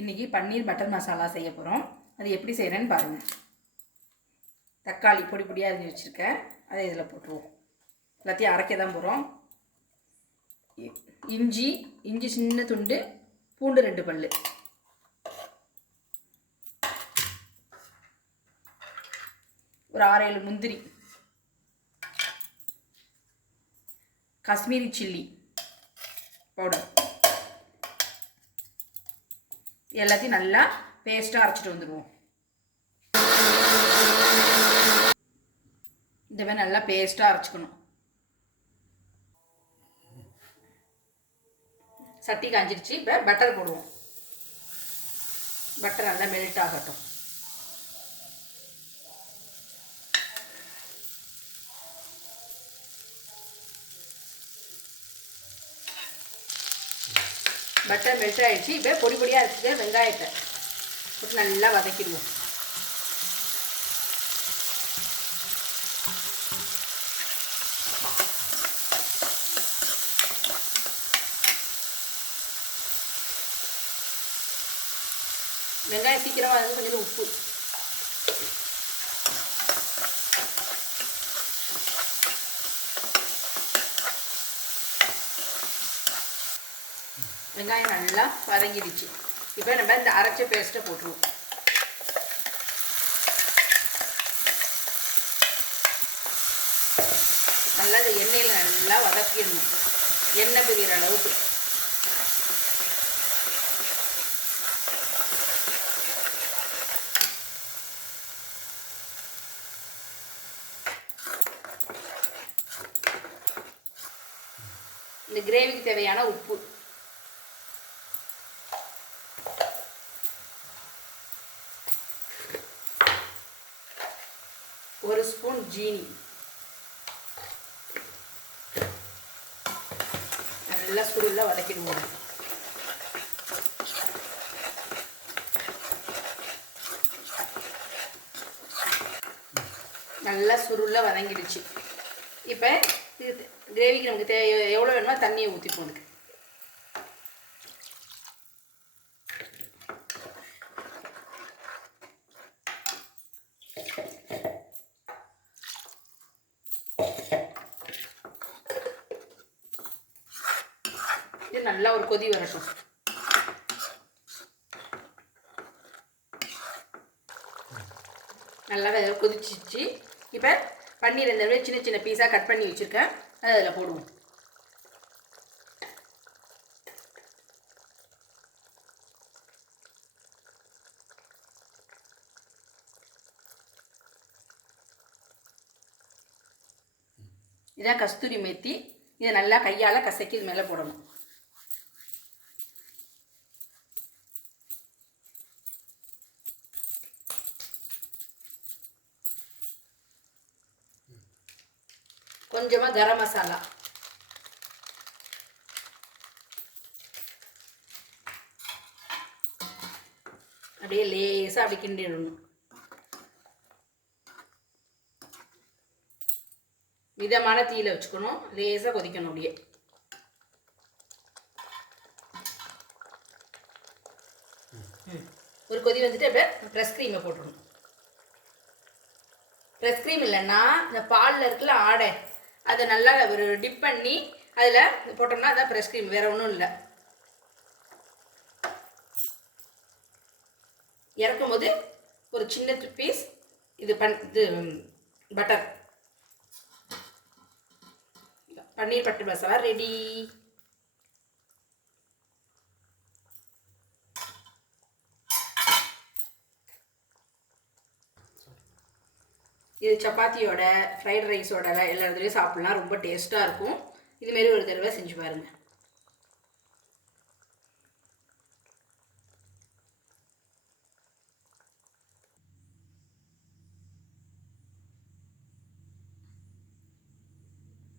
இன்றைக்கி பன்னீர் பட்டர் மசாலா செய்ய போகிறோம். அது எப்படி செய்கிறேன்னு பாருங்கள். தக்காளி பொடி பொடியாக அரிஞ்சு வச்சுருக்கேன், அதை இதில் போட்டுருவோம். எல்லாத்தையும் அரைக்க தான் போகிறோம். இஞ்சி சின்ன துண்டு, பூண்டு 2 பல், ஒரு 6-7 முந்திரி, காஷ்மீரி சில்லி பவுடர், எல்லாத்தையும் நல்லா பேஸ்ட்டாக அரைச்சிட்டு வந்துடுவோம். இந்த மாதிரி நல்லா பேஸ்ட்டாக அரைச்சிக்கணும். சட்டி காஞ்சிருச்சு. இப்போ பட்டர் போடுவோம். பட்டர் நல்லா மெல்ட் ஆகட்டும். பட்டர் மெல்ட் ஆகிடுச்சு. இப்போ பொடி பொடியாக அரைச்சிட்டு வெங்காயத்தை போட்டு நல்லா வதக்கிடுவோம். வெங்காயம் சீக்கிரமாக வந்து கொஞ்சம் உப்பு, வெங்காயம் நல்லா வதங்கிடுச்சு. இப்போ நம்ம இந்த அரைச்ச பேஸ்ட்டை போட்டுருவோம். நல்லா இந்த எண்ணெயில் நல்லா வதக்கிடணும், எண்ணெய் பிரிகிற அளவுக்கு. இந்த கிரேவிக்கு தேவையான உப்பு, ஒரு ஸ்பூன் ஜீனி, நல்லா சுருள வதக்கிடுவோம். நல்லா சுருள வதங்கிடுச்சு. இப்போ இது கிரேவிக்கு நமக்கு எவ்வளோ வேணுமோ தண்ணியை ஊற்றிப்போம். அதுக்கு இது நல்லா ஒரு கொதி வரட்டும். நல்லா கொதிச்சிச்சு. இப்போ பன்னீர் இந்த சின்ன சின்ன பீஸாக கட் பண்ணி வச்சுருக்கேன், அதை அதில் போடுவோம். இதான் கஸ்தூரி மேத்தி. இதை நல்லா கையால் கசக்கி இது மேலே போடணும். கொஞ்சமாக கரம் மசாலா, அப்படியே லேசாக அப்படி கிண்டிடணும். மிதமான தீயில வச்சுக்கணும், லேசாக கொதிக்கணும். அப்படியே ஒரு கொதி வந்துட்டு அப்படியே ஃப்ரெஷ் க்ரீமை போட்டுடணும். ஃப்ரெஷ் க்ரீம் இல்லைன்னா இந்த பாலில் இருக்குல்ல ஆடை, அதை நல்லா ஒரு டிப் பண்ணி அதில் போட்டோம்னா அதான் ஃப்ரெஷ் க்ரீம், வேறு ஒன்றும் இல்லை. இறக்கும் போது ஒரு சின்ன பீஸ் இது பட்டர், பன்னீர் பட்டர் மசாலா ரெடி. இது சப்பாத்தியோட, ஃப்ரைட் ரைஸோட எல்லா இடத்துலையும் சாப்பிட்லாம். ரொம்ப டேஸ்ட்டாக இருக்கும். இதுமாரி ஒரு தடவை செஞ்சு பாருங்கள்.